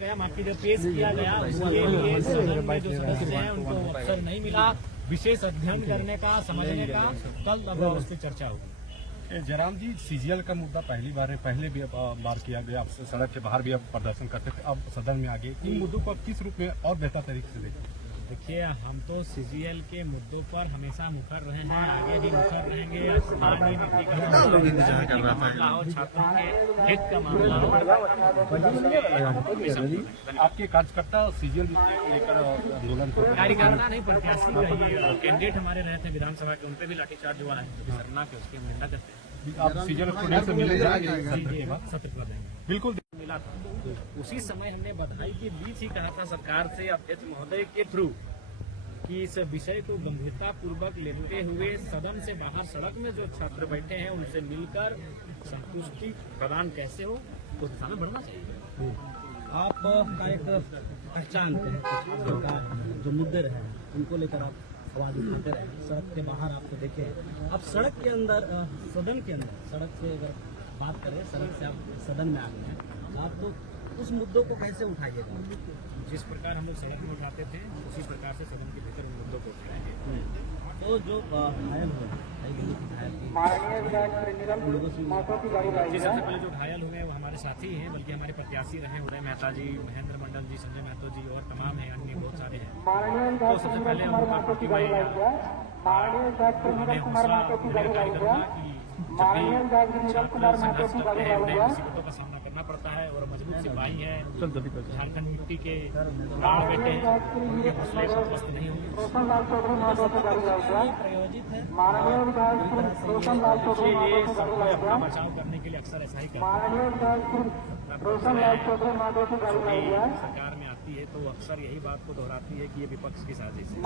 गया बाकी जो पेश किया गया उसके लिए सदन में जो सदस्य हैं उनको अवसर नहीं मिला विशेष अध्ययन करने का, समझने का। कल अब उस पर चर्चा होगी। जयराम जी, सीजीएल का मुद्दा पहले भी बार किया गया, सड़क के बाहर भी अब प्रदर्शन करते थे, अब सदन में आ गए। इन मुद्दों को किस रूप में और बेहतर तरीके से देखें? देखिए, हम तो सीजीएल के मुद्दों पर हमेशा मुखर रहे हैं, आगे भी मुखर रहेंगे। स्थानीय नीति का मामला हो, छात्रों के हित का मामला हो। आपके कार्यकर्ता सीजीएल को लेकर आंदोलन को कार्यकर्ता नहीं, प्रत्याशी रहिए, कैंडिडेट हमारे रहे थे विधानसभा के, उनपे भी लाठीचार्ज हुआ है, सरना के उसकी हम निंदा करते हैं। आप सीजीएल को से मिले सत्र कर देंगे, बिल्कुल मिला था। उसी समय हमने बधाई के बीच ही कहा था सरकार से, अध्यक्ष महोदय के थ्रू, कि इस विषय को गंभीरता पूर्वक लेते हुए सदन से बाहर सड़क में जो छात्र बैठे हैं उनसे मिलकर संतुष्टि प्रदान कैसे हो उस दिशा में बढ़ना चाहिए। आपका एक पहचान सरकार जो मुद्दे रहे उनको लेकर आप आवाज उठाते रहे, सड़क के बाहर आपको देखे। अब सड़क के अंदर, सदन के अंदर, सड़क से अगर बात करें, सड़क से आप सदन में आ गए हैं, आप तो उस मुद्दों को कैसे उठाइएगा? जिस प्रकार हम लोग सड़क में उठाते थे उसी प्रकार से सदन के भीतर उन मुद्दों को उठाएंगे। तो जो घायल हुए, सबसे पहले जो घायल हुए वो हमारे साथी हैं, बल्कि हमारे प्रत्याशी रहे, उदय मेहता जी, महेंद्र मंडल जी, संजय महतो जी और तमाम हैं, अन्य बहुत सारे हैं। तो सबसे पहले हम हमें हौसला दिलाना करूंगा कि जब भी छात्र संघर्ष करते हैं उन्हें मुसीबतों का सामना करना पड़ता है और मजबूत सिपाही है, झारखंड मिट्टी के प्राण बेटे हैं, उनके हौसले पस्त नहीं होंगे। प्रायोजित है, ये सबको अपना बचाव करने के लिए अक्सर ऐसा ही करते हैं। सरकार में आती है तो अक्सर यही बात को दोहराती है कि ये विपक्ष की साजिश है।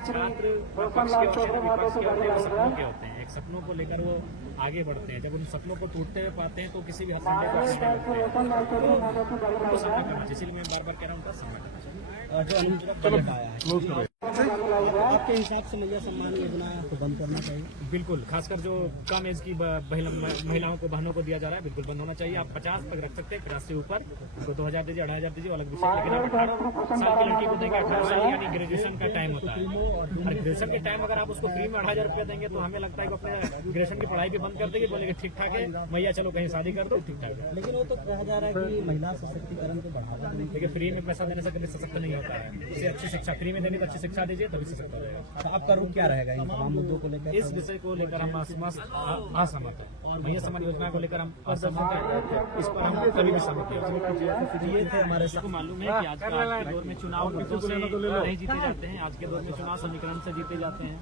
छात्र विपक्ष के होते हैं, विपक्ष के होते हैं, सपनों के होते हैं। एक सपनों को लेकर वो आगे बढ़ते हैं, जब उन सपनों को टूटते हुए पाते हैं तो किसी भी हथकंडे को सामना करना चाहिए। इसलिए मैं बार बार कह रहा हूँ उनका सामना करना चाहिए। आपके हिसाब से महिला सम्मान योजना को बंद करना चाहिए? बिल्कुल, खासकर जो कम एज की महिलाओं को, बहनों को दिया जा रहा है, बिल्कुल बंद होना चाहिए। आप 50 तक रख सकते हैं, 50 से ऊपर तो 2000 दीजिए, 2500 दीजिए, अलग विषय। लेकिन आप 18 साल की लड़की को देंगे, 18 साल यानी ग्रेजुएशन का टाइम होता है, और ग्रेजुएशन के टाइम अगर आप उसको फ्री में 2500 रुपया देंगे तो हमें लगता है कि अपने ग्रेजुएशन की पढ़ाई भी बंद कर देंगे, बोलेंगे ठीक ठाक है भैया, चलो कहीं शादी कर दो, ठीक ठाक है। लेकिन वो तो कहा जा रहा है कि महिला सशक्तिकरण को बढ़ावा देने। देखिए, फ्री में पैसा देने से कभी सशक्त नहीं होता है। उसे अच्छी शिक्षा, फ्री में देनी तो अच्छी शिक्षा दीजिए, तभी सशक्त हो जाएगा। तो आपका रुख क्या रहेगा इन तमाम मुद्दों को लेकर? इस विषय को लेकर हम असहमत हैं। महिला सम्मान योजना को लेकर हम असहमत हैं, इस पर हम कभी भी सहमत नहीं। ये थे हमारे सबको मालूम है कि आज के दौर में चुनाव मुद्दों से नहीं जीते जाते हैं। आज के दौर में चुनाव समीकरण से जीते जाते हैं,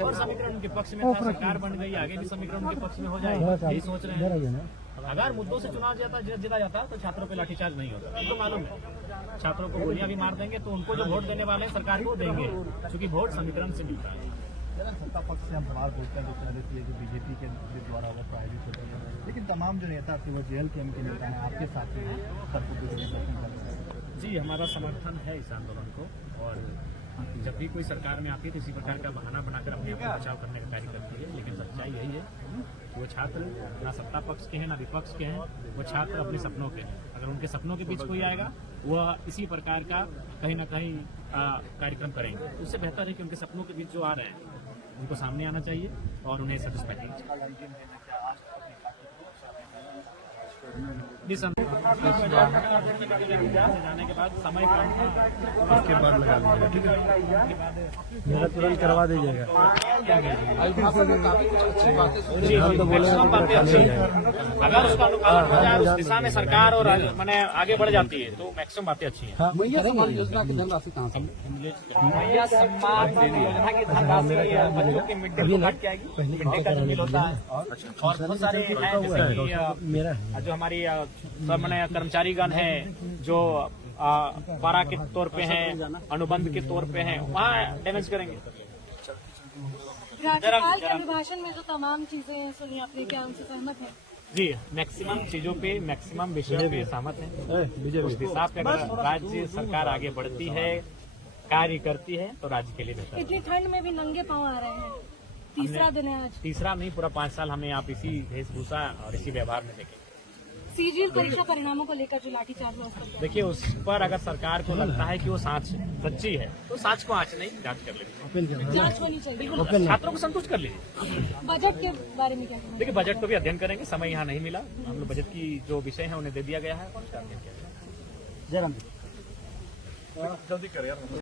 और समीकरण उनके पक्ष में था, सरकार बन गई, आगे भी समीकरण उनके पक्ष में हो जाएगा, यही सोच रहे हैं। अगर मुद्दों से चुनाव जीता जाता तो छात्रों पर लाठीचार्ज नहीं होता। उनको मालूम है छात्रों को गोलियां भी मार देंगे तो उनको जो वोट देने वाले हैं सरकार को देंगे, क्योंकि वोट समीकरण से मिलता है। सत्ता पक्ष से हम सवाल पूछते हैं तो पहले तो ये जो बीजेपी के द्वारा वो प्रायोजित होते हैं, लेकिन तमाम जो नेता थे वो जेल के उनके नेता हैं, आपके साथी हैं, जी, हमारा समर्थन है इस आंदोलन को, और जब भी कोई सरकार में आती है तो इसी प्रकार का बहाना बनाकर अपने आप को बचाव करने का कार्य करती है। लेकिन सच्चाई यही है कि वो छात्र ना सत्ता पक्ष के हैं ना विपक्ष के हैं, वो छात्र अपने सपनों के हैं। अगर उनके सपनों के बीच कोई आएगा वह इसी प्रकार का कहीं ना कहीं कार्यक्रम करेंगे। उससे बेहतर है कि उनके सपनों के बीच जो आ रहे हैं उनको सामने आना चाहिए और उन्हें सेटिस्फाई करना चाहिए। जाने के बाद समय उसके बाद लगा लीजिएगा, ठीक है, मेरा तुरंत करवा दीजिएगा। अगर उसका अनुपालन हो जाए, उस दिशा में सरकार और मैंने आगे बढ़ जाती है तो मैक्सिमम बातें अच्छी हैं। मैया सम्मान योजना की धनराशि कहाँ से? मैया सम्मान योजना की धनराशि बच्चों के मिड डे को काट के आएगी, मिड डे का जो मिल होता है, और बहुत सारे हैं जैसे कि जो हमारी कर्मचारीगण हैं जो पारा के तौर पे हैं, अनुबंध के तौर पे हैं, वहाँ डैमेज करेंगे। राज्यपाल के अभिभाषण में जो तमाम चीजें सुनी आपने, क्या उनसे सहमत है? जी, मैक्सिमम चीजों पे, मैक्सिमम विषयों पे सहमत हैं। उस हिसाब से अगर राज्य सरकार आगे बढ़ती है, कार्य करती है तो राज्य के लिए बेहतर है। इतनी ठंड में भी नंगे पांव आ रहे हैं, तीसरा दिन है आज। तीसरा नहीं, पूरा 5 साल हमें आप इसी वेशभूषा और इसी व्यवहार में देखेंगे। सीजीएल परीक्षा परिणामों को लेकर जो लाठीचार्ज हुआ उस पर देखिए, उस पर अगर सरकार को लगता है कि वो साँच सच्ची है तो साँच को आँच नहीं, जांच कर लेगी। जांच होनी चाहिए। बिल्कुल, छात्रों को संतुष्ट कर लीजिए। बजट के बारे में क्या कहना है? देखिए, बजट को भी अध्ययन करेंगे, समय यहाँ नहीं मिला, हम लोग बजट की जो विषय है उन्हें दे दिया गया है और उसका अध्ययन किया जाएगा। जयराम जल्दी कर यार।